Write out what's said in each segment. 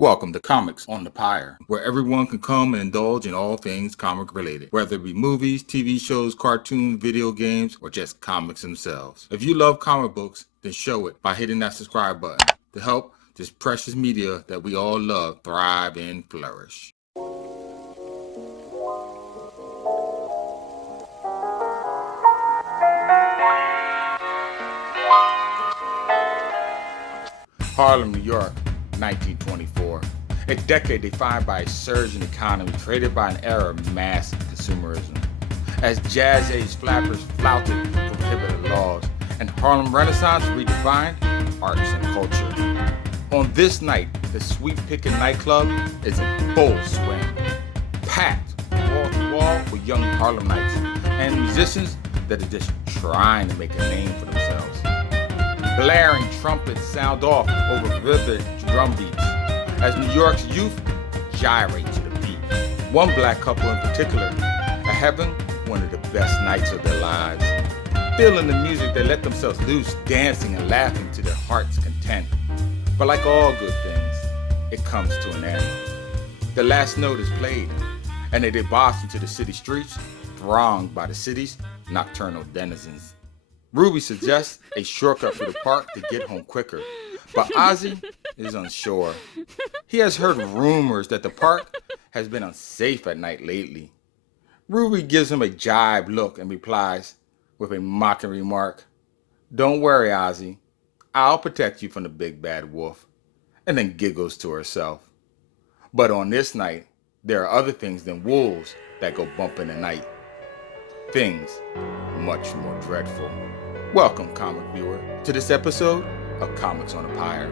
Welcome to Comics on the Pyre, where everyone can come and indulge in all things comic related, whether it be movies, TV shows, cartoons, video games, or just comics themselves. If you love comic books, then show it by hitting that subscribe button to help this precious media that we all love thrive and flourish. Harlem, New York, 1924. A decade defined by a surge in economy created by an era of massive consumerism. As jazz age flappers flouted prohibited laws and Harlem Renaissance redefined arts and culture. On this night, the Sweet Pickin' nightclub is in full swing. Packed wall to wall with young Harlemites and musicians that are just trying to make a name for themselves. Blaring trumpets sound off over vivid drum beats as New York's youth gyrate to the beat. One black couple in particular are having one of the best nights of their lives. Feeling the music, they let themselves loose, dancing and laughing to their heart's content. But like all good things, it comes to an end. The last note is played, and they debouch into the city streets, thronged by the city's nocturnal denizens. Ruby suggests a shortcut for the park to get home quicker, but Ozzy is unsure. He has heard rumors that the park has been unsafe at night lately. Ruby gives him a jibe look and replies with a mocking remark, "Don't worry, Ozzy, I'll protect you from the big bad wolf," and then giggles to herself. But on this night, there are other things than wolves that go bump in the night. Things much more dreadful. Welcome, comic viewer, to this episode of Comics on the Pyre.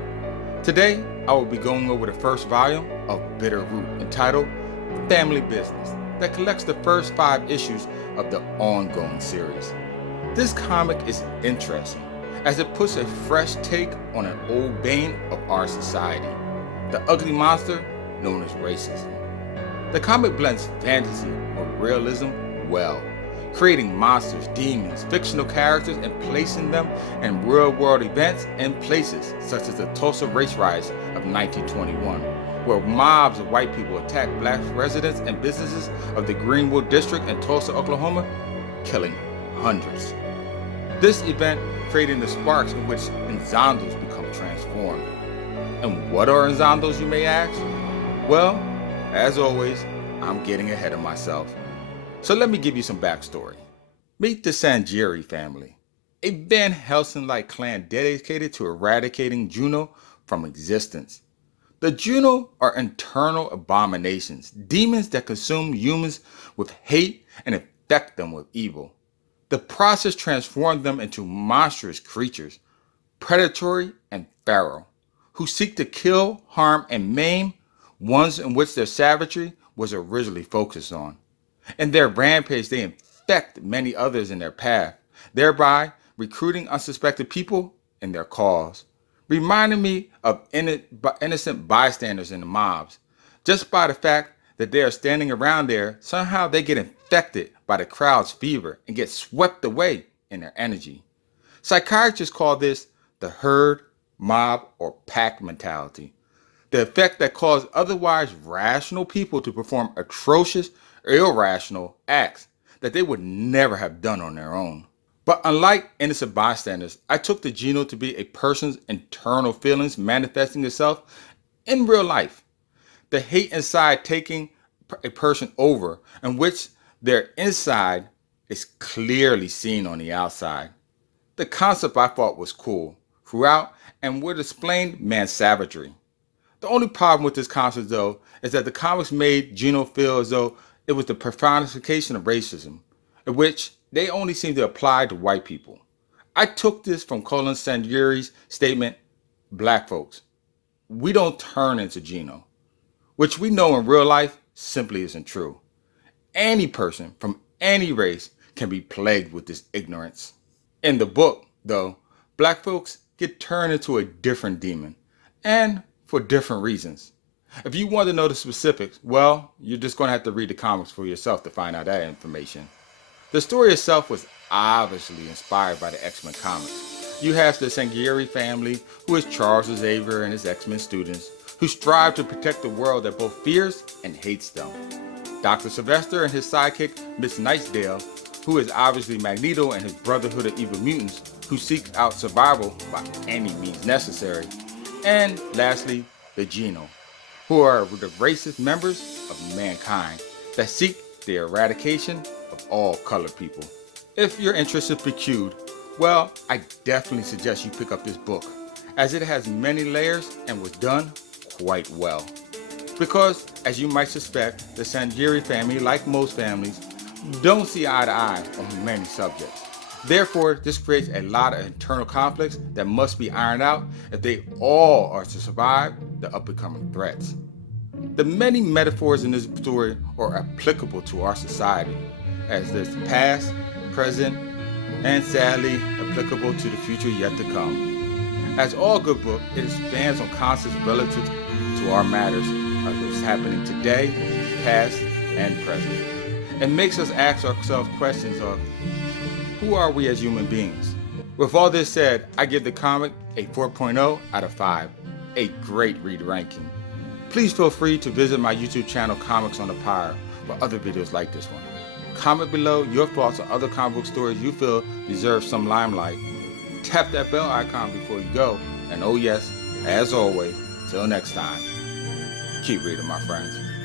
Today, I will be going over the first volume of Bitter Root, entitled Family Business, that collects the first 5 issues of the ongoing series. This comic is interesting, as it puts a fresh take on an old bane of our society, the ugly monster known as racism. The comic blends fantasy with realism well, creating monsters, demons, fictional characters, and placing them in real-world events and places, such as the Tulsa race riots of 1921, where mobs of white people attacked black residents and businesses of the Greenwood District in Tulsa, Oklahoma, killing hundreds. This event creating the sparks in which Enzondos become transformed. And what are Enzondos, you may ask? Well, as always, I'm getting ahead of myself. So let me give you some backstory. Meet the Sangieri family, a Van Helsing-like clan dedicated to eradicating Juno from existence. The Juno are internal abominations, demons that consume humans with hate and infect them with evil. The process transformed them into monstrous creatures, predatory and feral, who seek to kill, harm, and maim ones in which their savagery was originally focused on. In their rampage, they infect many others in their path, thereby recruiting unsuspected people in their cause, reminding me of innocent bystanders in the mobs. Just by the fact that they are standing around there, somehow they get infected by the crowd's fever and get swept away in their energy. Psychiatrists call this the herd, mob, or pack mentality, the effect that causes otherwise rational people to perform atrocious, irrational acts that they would never have done on their own. But unlike innocent bystanders, I took the Geno to be a person's internal feelings manifesting itself in real life. The hate inside taking a person over, in which their inside is clearly seen on the outside. The concept I thought was cool throughout and would explain man's savagery. The only problem with this concept, though, is that the comics made Geno feel as though it was the personification of racism, in which they only seem to apply to white people. I took this from Colin Sangieri's statement, "Black folks, we don't turn into Geno," which we know in real life simply isn't true. Any person from any race can be plagued with this ignorance. In the book, though, black folks get turned into a different demon, and for different reasons. If you want to know the specifics, well, you're just going to have to read the comics for yourself to find out that information. The story itself was obviously inspired by the X-Men comics. You have the Sangieri family, who is Charles Xavier and his X-Men students, who strive to protect the world that both fears and hates them. Dr. Sylvester and his sidekick, Miss Nightdale, who is obviously Magneto and his Brotherhood of Evil Mutants, who seek out survival by any means necessary. And lastly, the Geno, who are the racist members of mankind that seek the eradication of all colored people. If your interest is piqued, well, I definitely suggest you pick up this book, as it has many layers and was done quite well. Because, as you might suspect, the Sanjiri family, like most families, don't see eye to eye on many subjects. Therefore, this creates a lot of internal conflicts that must be ironed out if they all are to survive the up-and-coming threats. The many metaphors in this story are applicable to our society, as there's past, present, and sadly applicable to the future yet to come. As all good book, it expands on concepts relative to our matters of what's happening today, past, and present. It makes us ask ourselves questions of, who are we as human beings? With all this said, I give the comic a 4.0 out of 5, a great read ranking. Please feel free to visit my YouTube channel Comics on the Pyre for other videos like this one. Comment below your thoughts on other comic book stories you feel deserve some limelight. Tap that bell icon before you go, and oh yes, as always, till next time, keep reading, my friends.